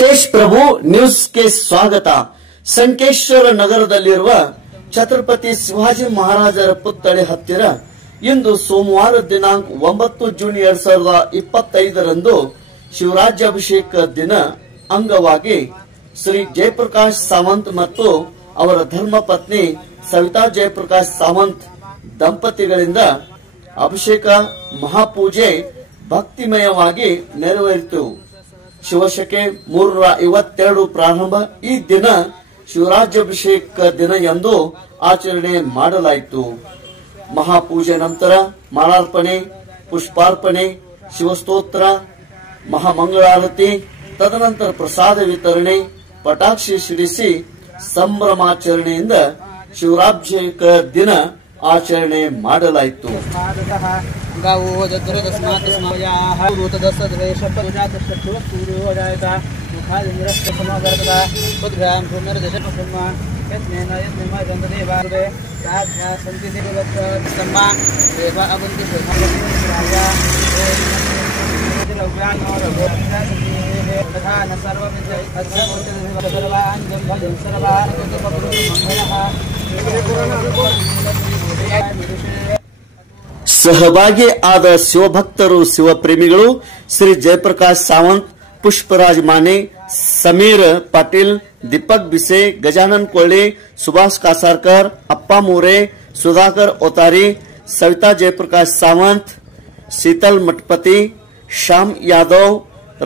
तेज प्रभु न्यूज के स्वागत। ಸಂಕೇಶ್ವರ ನಗರದಲ್ಲಿರುವ ಛತ್ರಪತಿ ಶಿವಾಜಿ ಮಹಾರಾಜರ ಪುತ್ಥಳಿ ಹತ್ತಿರ ಇಂದು ಸೋಮವಾರ ದಿನಾಂಕ 9 ಜೂನ್ 2025ರಂದು ಶಿವರಾಜ್ಯಾಭಿಷೇಕ ದಿನ ಅಂಗವಾಗಿ ಶ್ರೀ ಜಯಪ್ರಕಾಶ್ ಸಾವಂತ್ ಮತ್ತು ಅವರ ಧರ್ಮಪತ್ನಿ ಸವಿತಾ ಜಯಪ್ರಕಾಶ್ ಸಾವಂತ್ ದಂಪತಿಗಳಿಂದ ಅಭಿಷೇಕ ಮಹಾಪೂಜೆ ಭಕ್ತಿಮಯವಾಗಿ ನೆರವೇರಿತು। ಶಿವಶಕೆ 352 ಪ್ರಾರಂಭ ಈ ದಿನ ಶಿವರಾಜ್ಯಾಭಿಷೇಕ ದಿನ ಎಂದು ಆಚರಣೆ ಮಾಡಲಾಯಿತು। ಮಹಾಪೂಜೆ ನಂತರ ಮಾಲಾರ್ಪಣೆ, ಪುಷ್ಪಾರ್ಪಣೆ, ಶಿವಸ್ತೋತ್ರ, ಮಹಾಮಂಗಳಾರತಿ, ತದನಂತರ ಪ್ರಸಾದ ವಿತರಣೆ, ಪಟಾಕ್ಷಿ ಸಿಡಿಸಿ ಸಂಭ್ರಮಾಚರಣೆಯಿಂದ ಶಿವರಾಜ್ಯಾಭಿಷೇಕ ದಿನ ಆಚರಣೆ ಮಾಡಲಾಯಿತು। सहभागी आद शिवभक्तरू शिवप्रेमीगळु श्री जयप्रकाश सावंत, पुष्पराज माने, समीर पाटील, दीपक बिसे, गजानन कोळे, सुभाष कासारकर, अप्पा मोरे, सुधाकर ओतारी, सविता जयप्रकाश सावंत, शीतल मठपति, श्याम यादव,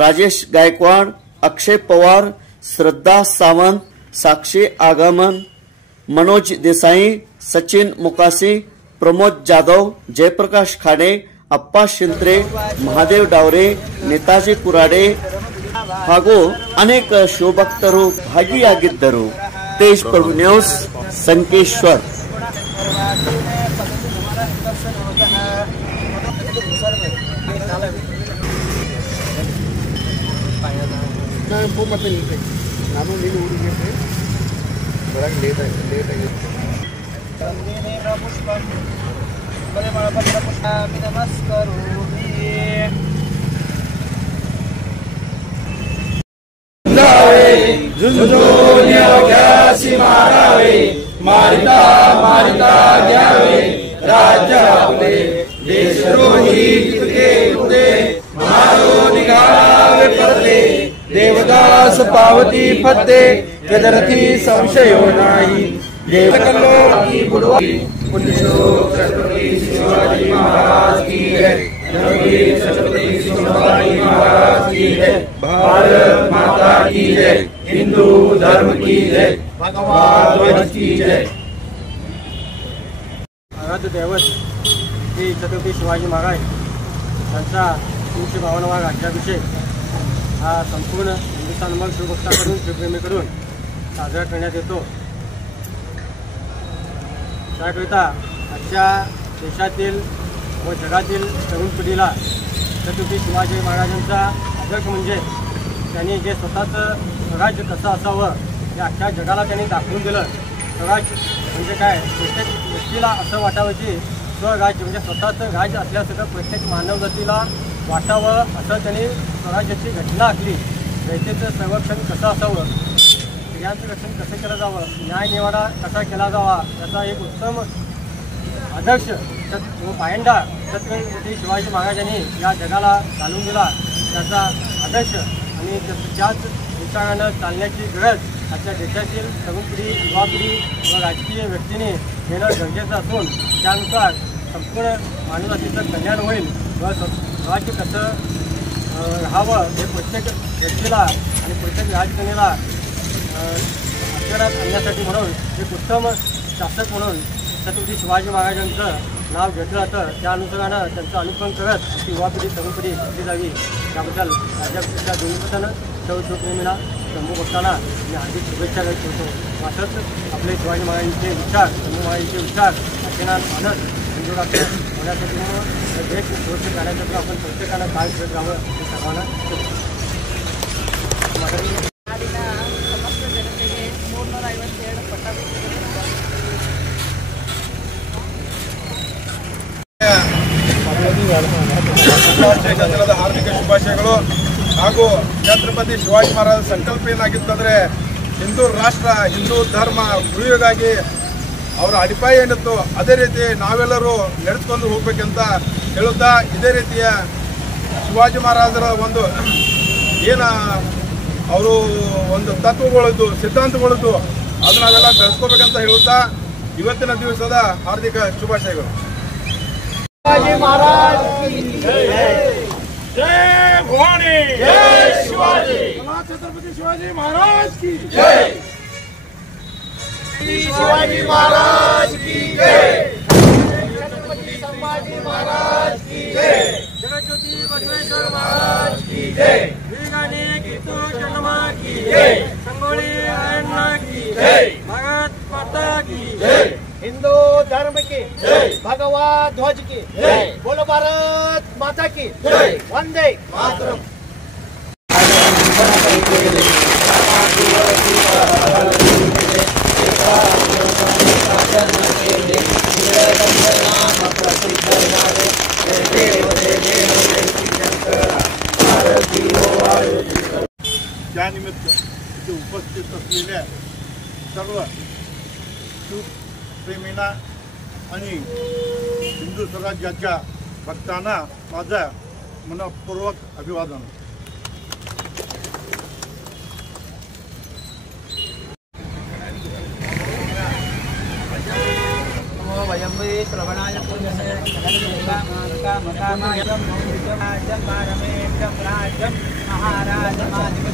राजेश गायकवाड़, अक्षय पवार, श्रद्धा सावंत, साक्षी आगमन, मनोज देसाई, सचिन मुकासी, प्रमोद जाधव, जयप्रकाश खाडे, अप्पा शिंत्रे, महादेव डावरे, नेताजी कुराडे ಹಾಗೂ ಅನೇಕ ಶಿವಭಕ್ತರು ಭಾಗಿಯಾಗಿದ್ದರು। ತೇಜ್ ಪ್ರಭು ನ್ಯೂಸ್ ಸಂಕೇಶ್ವರ್। मारिता मारिता द्यावे राज्य आपले देशद्रोही इतके उदे मारो निघावे परते देवदास पावती फत्ते कदरती संशयो नाही देवकल्लो की बुडवाई पुण्यश्लोक छत्रपति शिवाजी महाराज की है। छत्रपति शिवाजी महाराज की है। भारत माता की है। हिंदू धर्म की है। भगवान ध्वज की है। आराध्य दैवत श्री छत्रपति शिवाजी महाराज यांचा 352वा राज्याभिषेक हा संपूर्ण हिंदुस्थानमधील शिवभक्तांकडून शिवप्रेमीकडून साजरा करण्यात येतो। त्याकरिता आजच्या देशातील व जगातील तरुण पिढीला छत्रपती शिवाजी महाराजांचा आदर्श म्हणजे त्यांनी जे स्वतःचं स्वराज्य कसं असावं हे अख्ख्या जगाला त्यांनी दाखवून दिलं। स्वराज्य म्हणजे काय, प्रत्येक व्यक्तीला असं वाटावं की स्वराज्य म्हणजे स्वतःचं राज्य असल्यासारखं प्रत्येक मानव जातीला वाटावं असं त्यांनी स्वराज्याची घटना आखली। जनतेचं संरक्षण कसं असावं, स्त्रियांचं रक्षण कसं केलं जावं, न्याय निवाडा कसा केला जावा याचा एक उत्तम आदर्श व पायंडा छत्रपती शिवाजी महाराजांनी या जगाला घालून दिला। त्याचा आदर्श आणि त्याच विचारानं चालण्याची गरज आजच्या देशातील तरुण पिढी, युवा पिढी व राजकीय व्यक्तींनी घेणं गरजेचं असून त्यानुसार संपूर्ण मानवजातीचं कल्याण होईल व स्वराज्य कसं राहावं हे प्रत्येक व्यक्तीला आणि प्रत्येक राजकारण्याला आचरणात आणण्यासाठी म्हणून एक उत्तम शासक म्हणून छत्रपती शिवाजी महाराजांचं नाव घेतलं जातं। त्या अनुषंगानं त्यांचं अनुकरण करत युवा पिढी तरुण पिढी घेतली जावी याबद्दल राज्याच्या दोन्ही शिवप्रेमींना शंभू भक्तांना मी हार्दिक शुभेच्छा व्यक्त करतो। मात्रच आपले शिवाजी महाराजांचे विचार, शंभू महाराजांचे विचार आचरणात आणत हिंदू होण्यासाठी म्हणून देश सुरक्षित राहण्यासाठी आपण प्रत्येकानं काय करत राहावं हे सर्वांना ಹಾರ್ದಿಕ ಶುಭಾಶಯಗಳು। ಹಾಗೂ ಛತ್ರಪತಿ ಶಿವಾಜಿ ಮಹಾರಾಜ ಸಂಕಲ್ಪ ಏನಾಗಿತ್ತಂದರೆ ಹಿಂದೂ ರಾಷ್ಟ್ರ, ಹಿಂದೂ ಧರ್ಮ ಉಳಿವಿಗಾಗಿ ಅವರ ಅಡಿಪಾಯ ಏನಿತ್ತು ಅದೇ ರೀತಿ ನಾವೆಲ್ಲರೂ ನಡೆಸ್ಕೊಂಡು ಹೋಗ್ಬೇಕಂತ ಹೇಳುತ್ತಾ, ಇದೇ ರೀತಿಯ ಶಿವಾಜಿ ಮಹಾರಾಜರ ಒಂದು ಏನು ಅವರು ಒಂದು ತತ್ವಗಳದ್ದು, ಸಿದ್ಧಾಂತಗಳದ್ದು ಅದು ನಾವೆಲ್ಲ ಬೆಳೆಸ್ಕೋಬೇಕಂತ ಹೇಳುತ್ತಾ ಇವತ್ತಿನ ದಿವಸದ ಹಾರ್ದಿಕ ಶುಭಾಶಯಗಳು. शिवाजी महाराज की जय, जय भवानी, जय शिवाजी, छत्रपति शिवाजी महाराज की जय, शिवाजी महाराज की जय, छत्रपति संभाजी महाराज की जय, जगज्योति बसवेश्वर महाराज की जय, वीरगाने कीर्तु जन्मा की जय, संगोली अय्यन्ना की जय, भारत माता की जय, हिंदू धर्म की जय, भगवा ध्वज की जय, बोलो भारत माता की जय, वंदे मातरम. त्यानिमित्त इथे उपस्थित असलेल्या सर्व शिवप्रेमींना आणि हिंदू स्वराज्याच्या भक्तांना माझा मनपूर्वक अभिवादन. वयं वै श्रवणाय पुण्यसे मकामायं मौलिकं राज्यं पारमेष्ठं राज्यं महाराजमादिकं